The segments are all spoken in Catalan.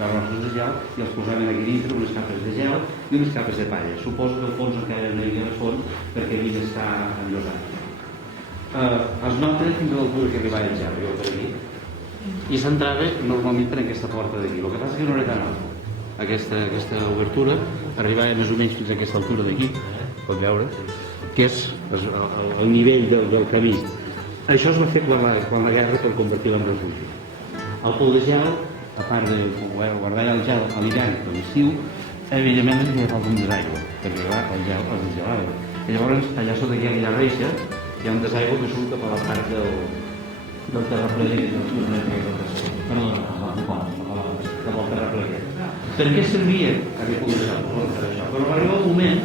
carrosses de gel i els posaven aquí dintre unes capes de gel i unes capes de palla. Suposo que el fons encara no hi havia fons perquè havia d'estar enllosat. Es nota fins a l'altura que arribava el gel, jo per aquí, i s'entrava normalment per aquesta porta d'aquí. El que passa és que no era tan alt. Aquesta obertura arribava més o menys fins a aquesta altura d'aquí, pot veure, que és el nivell del camí. Això es va fer quan la guerra per convertir-la en refugi. El pou de gel, a part de guardar el gel a l'hivern per l'estiu, evidentment li feia falta un desaigua, perquè clar, el gel es desgelava. I llavors, allà sota aquí aquella reixa, hi ha un desaigua que surt cap a la part del terrapleguer, cap al terrapleguer. Per què servia aquest pou de gel? Però va arribar un moment,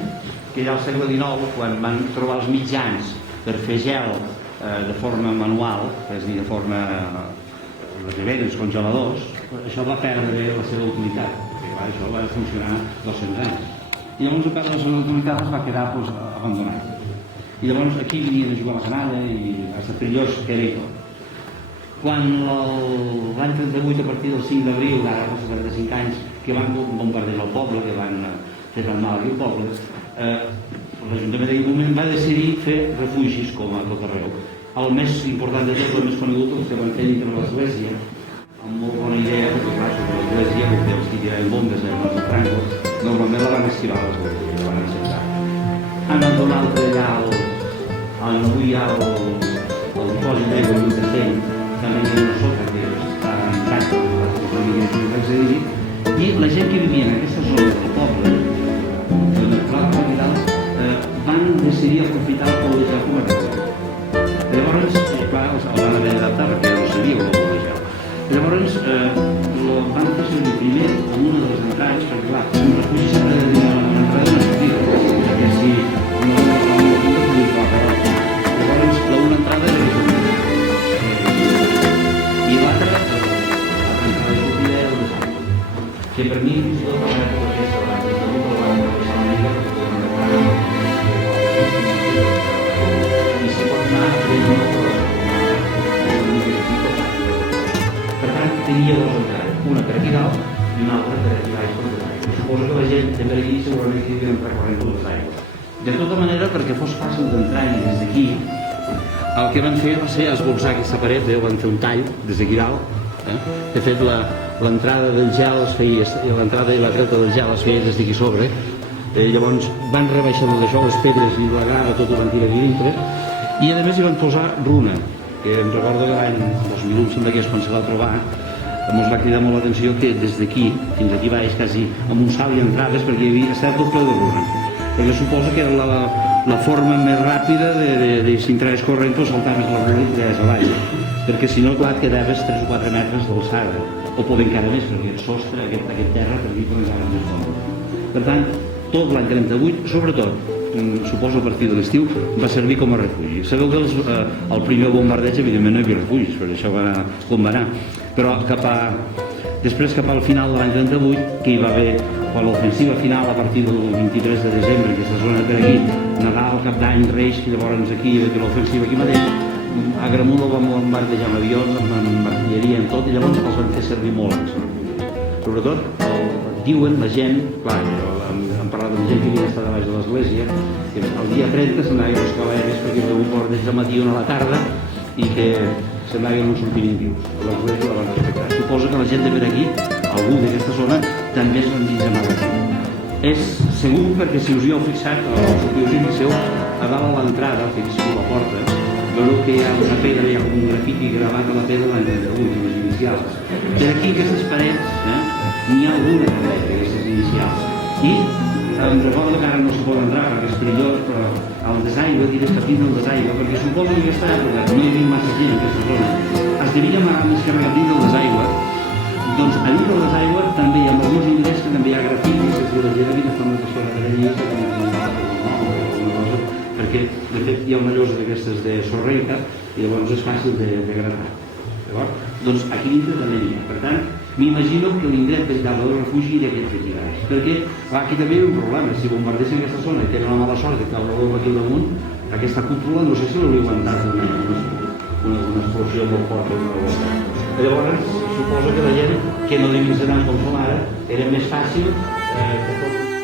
que ja al segle XIX, quan van trobar els mitjans per fer gel de forma manual, és a dir, de forma les neveres, congeladors, això va perdre la seva utilitat, perquè això va funcionar 200 anys. I llavors, a perdre la seva utilitat, es va quedar abandonat. I llavors aquí venien a jugar a la canalla i a ser perillós que era i tot. Quan l'any 38, a partir del 5 d'abril, ara fa 75 anys, que van bombardejar el poble, que van fer mal al poble, l'Ajuntament d'aquell moment va decidir fer refugis com a tot arreu. El més important de tot, el més conegut, el que van fer dintre de l'església, amb molt bona idea, perquè clar, sobre l'església, perquè els que tiraven bombes en els Franco, normalment la van esquivar a l'església, la van acceptar. Han donat altre allà, avui hi ha el dipòsit d'aigua d'un terceny, també hi ha una sota que està intacta, les famílies que vaig dir, i la gent que vivia en aquesta zona del poble, van decidir aprofitar el pou de gel com a refugio. Llavors, clar, el van haver d'adaptar perquè no sabia el pou de gel. Llavors, van fer servir primer en una de les entrades, perquè clar, un refugi sempre ha de tenir l'entrada una sortida, perquè si no podia trobar la carrossa. Llavors, De tota manera, perquè fos fàcil d'entrar-hi des d'aquí, el que van fer va ser esbotzar aquesta paret, van fer un tall des d'aquí dalt. De fet, l'entrada del gel es feia, l'entrada i la treta del gel es feia des d'aquí sobre. Llavors van rebaixar d'això, les pedres i la grava, tot ho van tirar aquí dintre, i a més hi van posar runa, que em recordo que l'any 2001 sembla que és quan se va trobar, ens va cridar molt l'atenció que des d'aquí fins aquí baix, quasi amb un salt i entraves, perquè hi havia estat tot ple de runa, perquè suposo que era la forma més ràpida de si entraves corrent o saltaves la runa i tiraves avall, perquè si no, clar, et quedaves 3 o 4 metres d'alçada, o poder encara més, perquè el sostre, aquest terra, per aquí encara més fort. Per tant, tot l'any 38, sobretot, suposo a partir de l'estiu, va servir com a refugi. Sabeu que al primer bombardeig, evidentment, no hi havia refugis, perquè això va com va anar, però després cap al final de l'any 38, que hi va haver l'ofensiva final a partir del 23 de desembre, aquesta zona per aquí, Nadal, Cap d'Any, Reis, que llavors aquí hi va haver l'ofensiva aquí mateix, a Gramunt el van bombardejar amb avions, amb artilleria, amb tot, i llavors els van fer servir molt. Sobretot, diuen la gent, clar, hem parlat amb gent que havia estat a baix de l'església, que el dia 30 s'anava a buscar l'aeris perquè hi havia un bombardeig de matí o a la tarda i que semblava que no sortirien vius. L'església la van respectar. Suposo que la gent de per aquí, algú d'aquesta zona, també es van dir a aquí. És segur perquè si us hi heu fixat, els opius seu, a dalt a l'entrada, que viscut la porta, veureu que hi ha una pedra, hi ha com un grafiti gravat a la pedra l'any 31, les inicials. Per aquí, aquestes parets, n'hi ha alguna de d'aquestes inicials. I em recordo que ara no s'hi pot entrar perquè és perillós, però al desaigua, diré petit del desaigua, perquè suposo que aquesta època no hi havia massa gent en aquesta zona, es devia amagar més que dins del desaigua. Doncs a dins del desaigua també hi ha alguns indrets que també hi ha grafitis, és a dir, la gent havia de fer una persona de allí, perquè de fet hi ha una llosa d'aquestes de sorrenca i llavors és fàcil de gratar. Doncs aquí dintre també n'hi ha. Per tant, m'imagino que l'indret veritable del refugi era aquest d'aquí baix. Perquè aquí també hi ha un problema. Si bombardessin aquesta zona i tenen la mala sort de caure l'obra aquí al damunt, aquesta cúpula no sé si l'hauria aguantat una explosió molt forta d'una bomba. Llavors, suposo que la gent que no devia anar com som ara, era més fàcil que tot